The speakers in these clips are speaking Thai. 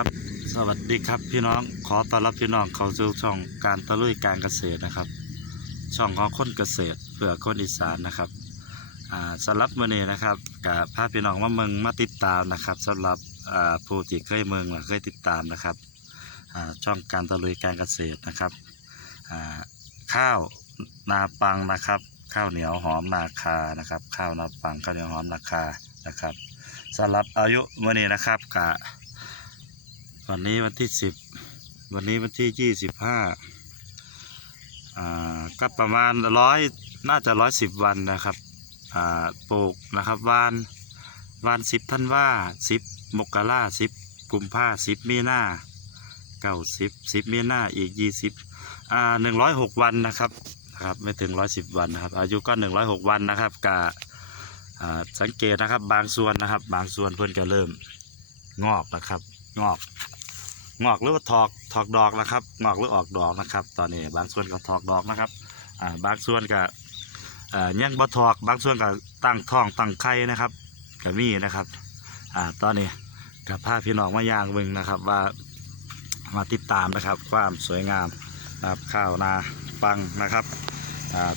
ครับ สวัสดีครับพี่น้องขอต้อนรับพี่น้องเข้าสู่ช่องการตะลุยการเกษตรนะครับ ช่องของคนเกษตรเพื่อคนอีสานนะครับสำหรับมื้อนี้นะครับกับพาพี่น้องมาเมืองมาติดตามนะครับสำหรับผู้ที่เคยเมืองหรือเคยติดตามนะครับช่องการตะลุยการเกษตรนะครับข้าวนาปังนะครับ ข้าวเหนียวหอมนาคานะครับ ข้าวนาปังข้าวเหนียวหอมนาคานะครับสำหรับอายุมื้อนี้นะครับกะ วันนี้วันที่สิบวันนี้วันที่ยี่สิบห้าอ่าก็ประมาณร้อยน่าจะร้อยสิบวันนะครับอ่าปลูกนะครับวานวานสิบท่านว่าสิบมกราสิบกุมภาสิบมีนาเก้าสิบสิบมีนาอีกยี่สิบอ่าหนึ่งร้อยหกวันนะครับนะครับไม่ถึงร้อยสิบวันนะครับ อายุก็หนึ่งร้อยหกวันนะครับกะอ่าสังเกตนะครับบางส่วนนะครับ บางส่วนเพื่อนก็เริ่มงอกนะครับ งอก งอกหรือว่าถอกถอกดอกนะครับงอกหรือออกดอกนะครับ ตอนนี้บางส่วนก็ถอกดอกนะครับอ่าบางส่วนก็เอ่อยังบ่ถอกบางส่วนก็ตั้งท้องตั้งไข่นะครับก็มีนะครับอ่าตอนนี้กับพาพี่น้องมายางเบึงนะครับว่ามาติดตามนะครับ ความสวยงามนะครับข้าวนาปังนะครับ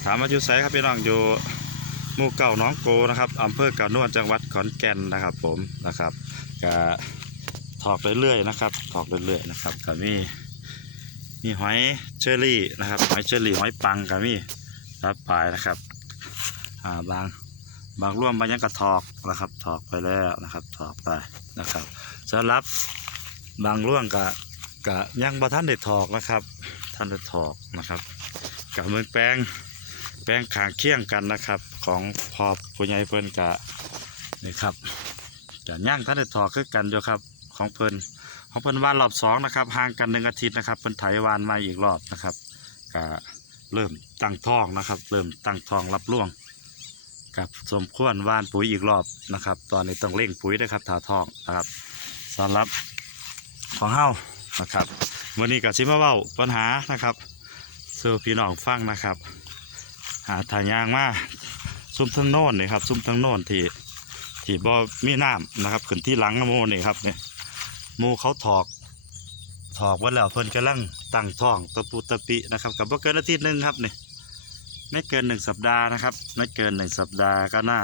ถามว่าอยู่ไสครับพี่น้องอยู่หมู่เก่าน้องโกนะครับอำเภอกาญนวลจังหวัดขอนแก่นนะครับผมนะครับก็ ถอกเรื่อยๆนะครับถอกเรื่อยๆนะครับก็มีมีหอยเชอรี่นะครับหอยเชอรี่หอยปังก็มีรับปลายนะครับอ่าบางบางร่วมบางยังกระถอกนะครับถอกไปแล้วนะครับถอกไปนะครับสำหรับบางร่วงก็ก็ยังบ่ท่านได้ถอกนะครับ ท่านได้ถอกนะครับกับเมืองแปลงแปลงขางเคี่ยงกันนะครับ ของพอผู้ใหญ่เพิ่นกะนี่ครับจะย่างท่านได้ถอกคือกันอยู่ครับ ของเพิ่นของเพิ่นวานรอบสองนะครับห่างกันหนึ่งอาทิตย์นะครับเพิ่นไถวานมาอีกรอบนะครับก็เริ่มตั้งท้องนะครับ เริ่มตั้งท้องรับร่วงกับสมควรวานปุ๋ยอีกรอบนะครับ ตอนนี้ต้องเร่งปุ๋ยด้วยครับถาท้องนะครับสำหรับของเฮานะครับวันนี้กับชิมาเว้าปัญหานะครับสู่พี่น้องฟังนะครับ หาทางยางมาซุ้มทั้งโน่นนี่ครับซุ้มทั้งโน่นที่ที่บ่มีน้ำนะครับขึ้นที่หลังโมนี่ครับเนี่ย มูเขาถอก ถอกว่าแล้วเพิ่นกำลังตั้งท้องตะปูตะปินะครับกับบ่เกินอาทิตย์หนึ่งครับนี่ไม่เกินหนึ่งสัปดาห์นะครับ ไม่เกินหนึ่งสัปดาห์ก็น่า